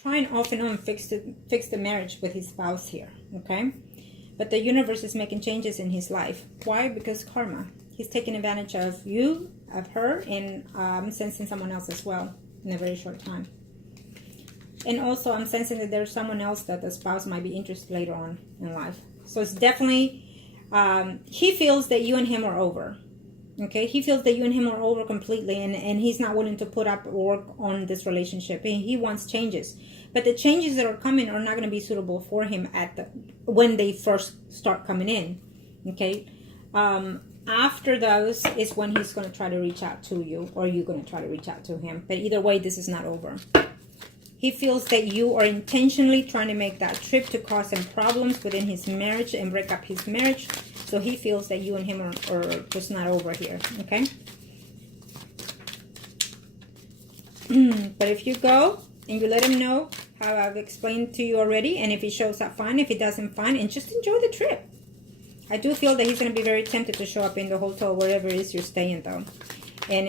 trying off and on fix the marriage with his spouse here, okay? But the universe is making changes in his life. Why? Because karma. He's taking advantage of you, of her, and I'm sensing someone else as well in a very short time. And also I'm sensing that there's someone else that the spouse might be interested later on in life. So it's definitely, he feels that you and him are over. Okay, he feels that you and him are over completely, and he's not willing to put up work on this relationship. And he wants changes. But the changes that are coming are not going to be suitable for him when they first start coming in. Okay, after those is when he's going to try to reach out to you, or you're going to try to reach out to him. But either way, this is not over. He feels that you are intentionally trying to make that trip to cause him problems within his marriage and break up his marriage. So he feels that you and him are just not over here, okay? But if you go and you let him know how I've explained to you already, and if he shows up, fine. If he doesn't, fine. And just enjoy the trip. I do feel that he's going to be very tempted to show up in the hotel, wherever it is you're staying, though. And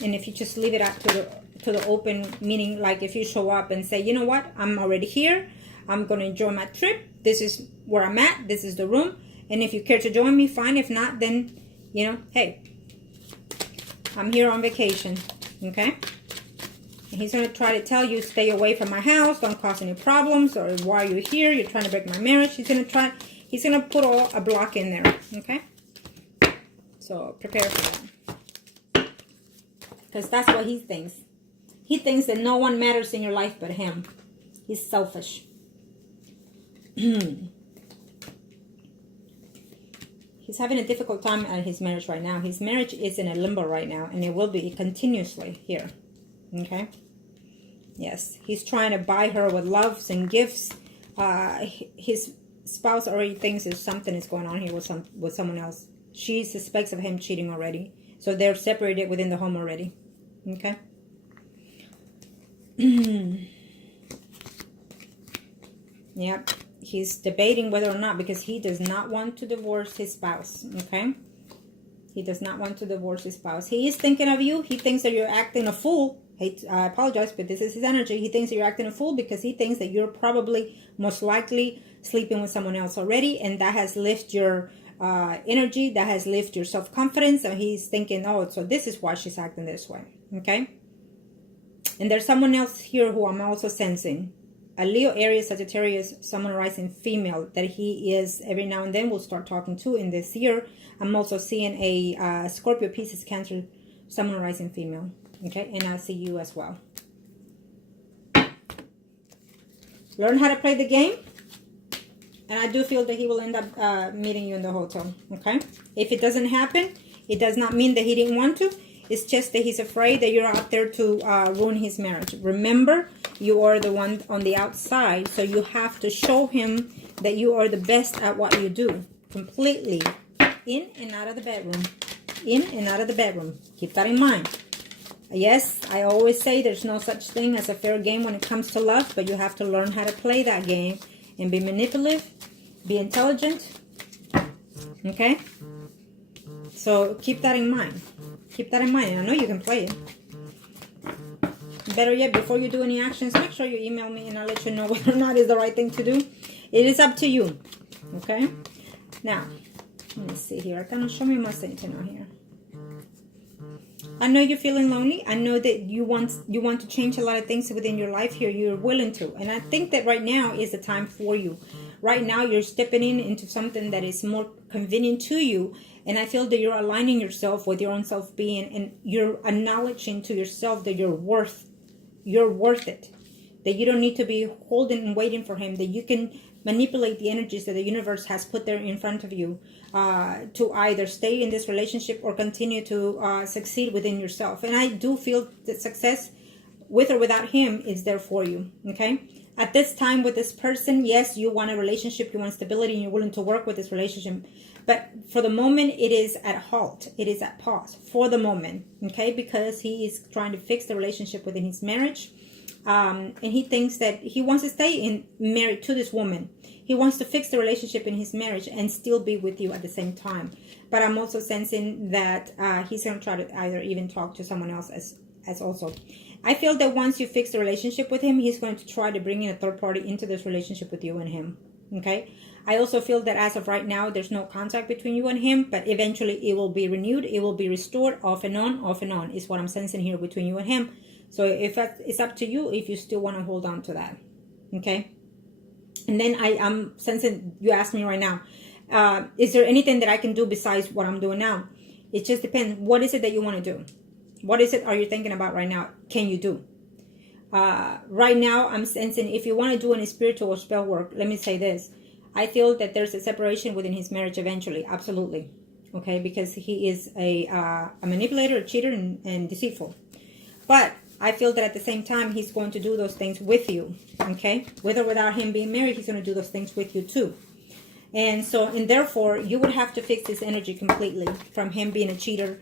if you just leave it up to the open, meaning like if you show up and say, you know what, I'm already here, I'm going to enjoy my trip, this is where I'm at, this is the room, and if you care to join me, fine. If not, then, you know, hey, I'm here on vacation, okay? And he's going to try to tell you, stay away from my house, don't cause any problems, or why are you here, you're trying to break my marriage. He's going to put a block in there, okay? So prepare for that, because that's what he thinks. He thinks that no one matters in your life but him. He's selfish. He's having a difficult time at his marriage right now. His marriage is in a limbo right now, and it will be continuously here. Okay? Yes. He's trying to buy her with loves and gifts. His spouse already thinks that something is going on here with someone else. She suspects of him cheating already. So they're separated within the home already. Okay? Yep, he's debating whether or not, because he does not want to divorce his spouse. Okay, he does not want to divorce his spouse. He is thinking of you. He thinks that you're acting a fool. I apologize, but this is his energy. He thinks that you're acting a fool because he thinks that you're probably most likely sleeping with someone else already, and that has lifted your energy, that has lifted your self-confidence. And he's thinking, oh, so this is why she's acting this way. Okay. And there's someone else here who I'm also sensing. A Leo, Aries, Sagittarius, someone rising female that he is every now and then will start talking to in this year. I'm also seeing a Scorpio, Pisces, Cancer, someone rising female. Okay, and I see you as well. Learn how to play the game. And I do feel that he will end up meeting you in the hotel. Okay, if it doesn't happen, it does not mean that he didn't want to. It's just that he's afraid that you're out there to ruin his marriage. Remember, you are the one on the outside, so you have to show him that you are the best at what you do. Completely. In and out of the bedroom. In and out of the bedroom. Keep that in mind. Yes, I always say there's no such thing as a fair game when it comes to love, but you have to learn how to play that game and be manipulative, be intelligent. Okay? So keep that in mind. Keep that in mind. I know you can play it. Better yet, before you do any actions, make sure you email me and I'll let you know whether or not it's the right thing to do. It is up to you. Okay? Now, let me see here. Can you show me more things to know here? I know you're feeling lonely. I know that you want to change a lot of things within your life here. You're willing to. And I think that right now is the time for you. Right now, you're stepping into something that is more convenient to you. And I feel that you're aligning yourself with your own self-being, and you're acknowledging to yourself that you're worth it. That you don't need to be holding and waiting for him. That you can manipulate the energies that the universe has put there in front of you to either stay in this relationship or continue to succeed within yourself. And I do feel that success, with or without him, is there for you. Okay? At this time with this person, yes, you want a relationship, you want stability, and you're willing to work with this relationship. But for the moment, it is at halt. It is at pause for the moment, okay? Because he is trying to fix the relationship within his marriage. And he thinks that he wants to stay married to this woman. He wants to fix the relationship in his marriage and still be with you at the same time. But I'm also sensing that he's going to try to either even talk to someone else as also. I feel that once you fix the relationship with him, he's going to try to bring in a third party into this relationship with you and him. Okay? I also feel that as of right now, there's no contact between you and him, but eventually it will be renewed. It will be restored, off and on is what I'm sensing here between you and him. So if it's up to you if you still want to hold on to that. Okay? And then I'm sensing, you asked me right now, is there anything that I can do besides what I'm doing now? It just depends. What is it that you want to do? What is it are you thinking about right now? Can you do? Right now, I'm sensing if you want to do any spiritual or spell work, let me say this. I feel that there's a separation within his marriage eventually. Absolutely. Okay? Because he is a manipulator, a cheater, and deceitful. But I feel that at the same time, he's going to do those things with you. Okay? With or without him being married, he's going to do those things with you too. And so, and therefore, you would have to fix his energy completely from him being a cheater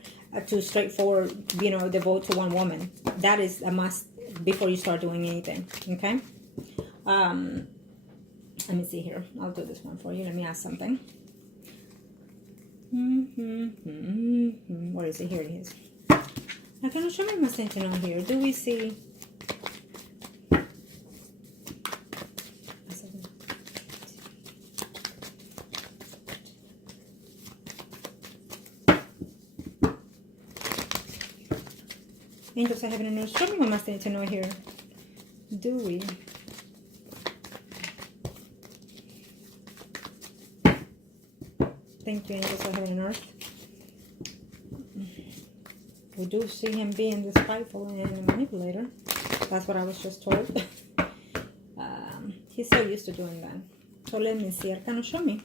to straightforward, you know, devote to one woman. That is a must before you start doing anything. Okay? Let me see here. I'll do this one for you. Let me ask something. Where is it? Here it is. I cannot show me my sentinel here. Do we see? Angels, I have an show me what my sentinel here. Do we? Thank you, angels of heaven and earth. We do see him being despiteful and a manipulator. That's what I was just told. He's so used to doing that. So let me see. Arcano, show me.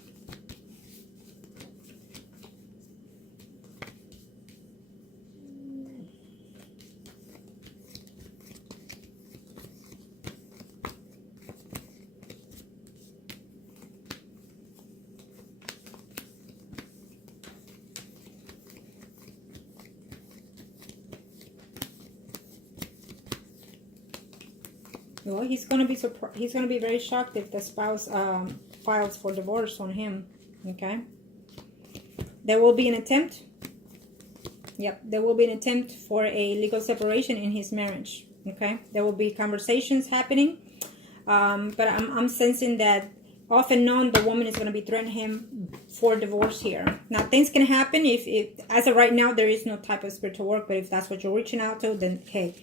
Well, he's gonna be surprised. He's gonna be very shocked if the spouse files for divorce on him. Okay. There will be an attempt. Yep, there will be an attempt for a legal separation in his marriage. Okay, there will be conversations happening, but I'm sensing that off and on the woman is going to be threatening him for divorce here. Now things can happen if as of right now there is no type of spiritual work, but if that's what you're reaching out to, then hey.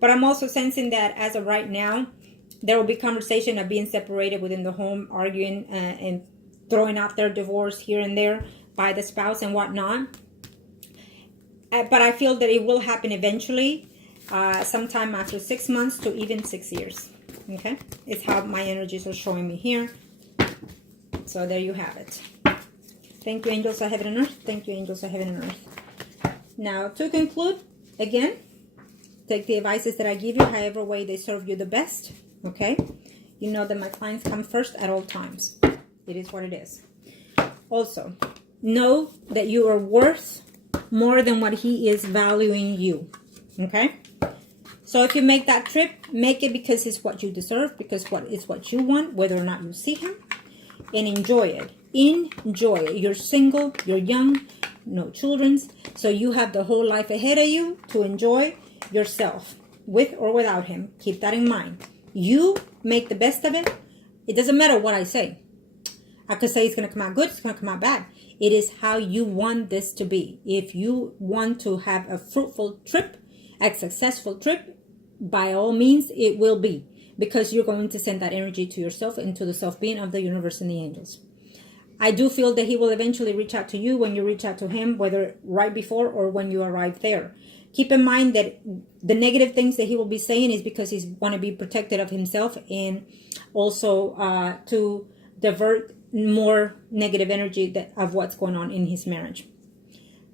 But I'm also sensing that as of right now, there will be conversation of being separated within the home, arguing and throwing out their divorce here and there by the spouse and whatnot. But I feel that it will happen eventually, sometime after 6 months to even 6 years. Okay? It's how my energies are showing me here. So there you have it. Thank you, angels of heaven and earth. Thank you, angels of heaven and earth. Now, to conclude, again, take the advices that I give you, however way they serve you the best. Okay? You know that my clients come first at all times. It is what it is. Also, know that you are worth more than what he is valuing you. Okay? So if you make that trip, make it because it's what you deserve, because it's what you want, whether or not you see him. And enjoy it. Enjoy it. You're single, you're young, no children. So you have the whole life ahead of you to enjoy yourself, with or without him. Keep that in mind. You make the best of it. It doesn't matter what I say. I could say it's going to come out good, it's going to come out bad. It is how you want this to be. If you want to have a fruitful trip, a successful trip, by all means, it will be. Because you're going to send that energy to yourself and to the self-being of the universe and the angels. I do feel that he will eventually reach out to you when you reach out to him, whether right before or when you arrive there. Keep in mind that the negative things that he will be saying is because he's want to be protected of himself and also to divert more negative energy of what's going on in his marriage.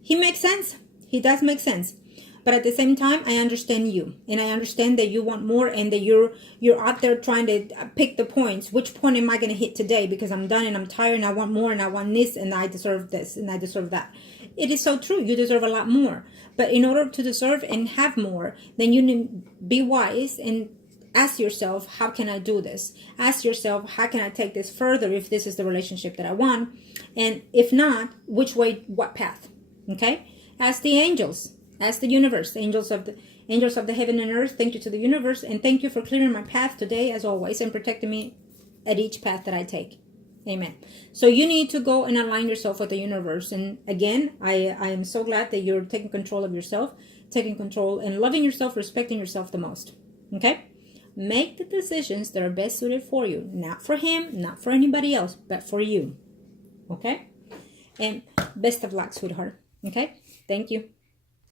He makes sense. He does make sense. But at the same time, I understand you. And I understand that you want more and that you're out there trying to pick the points. Which point am I going to hit today? Because I'm done and I'm tired and I want more and I want this and I deserve this and I deserve that. It is so true. You deserve a lot more. But in order to deserve and have more, then you need to be wise and ask yourself, how can I do this? Ask yourself, how can I take this further if this is the relationship that I want? And if not, which way, what path? Okay? Ask the angels. Ask the universe, angels of the Angels of the heaven and earth, thank you to the universe, and thank you for clearing my path today, as always, and protecting me at each path that I take. Amen. So you need to go and align yourself with the universe. And again, I am so glad that you're taking control of yourself, taking control and loving yourself, respecting yourself the most. Okay? Make the decisions that are best suited for you. Not for him, not for anybody else, but for you. Okay? And best of luck, sweetheart. Okay? Thank you.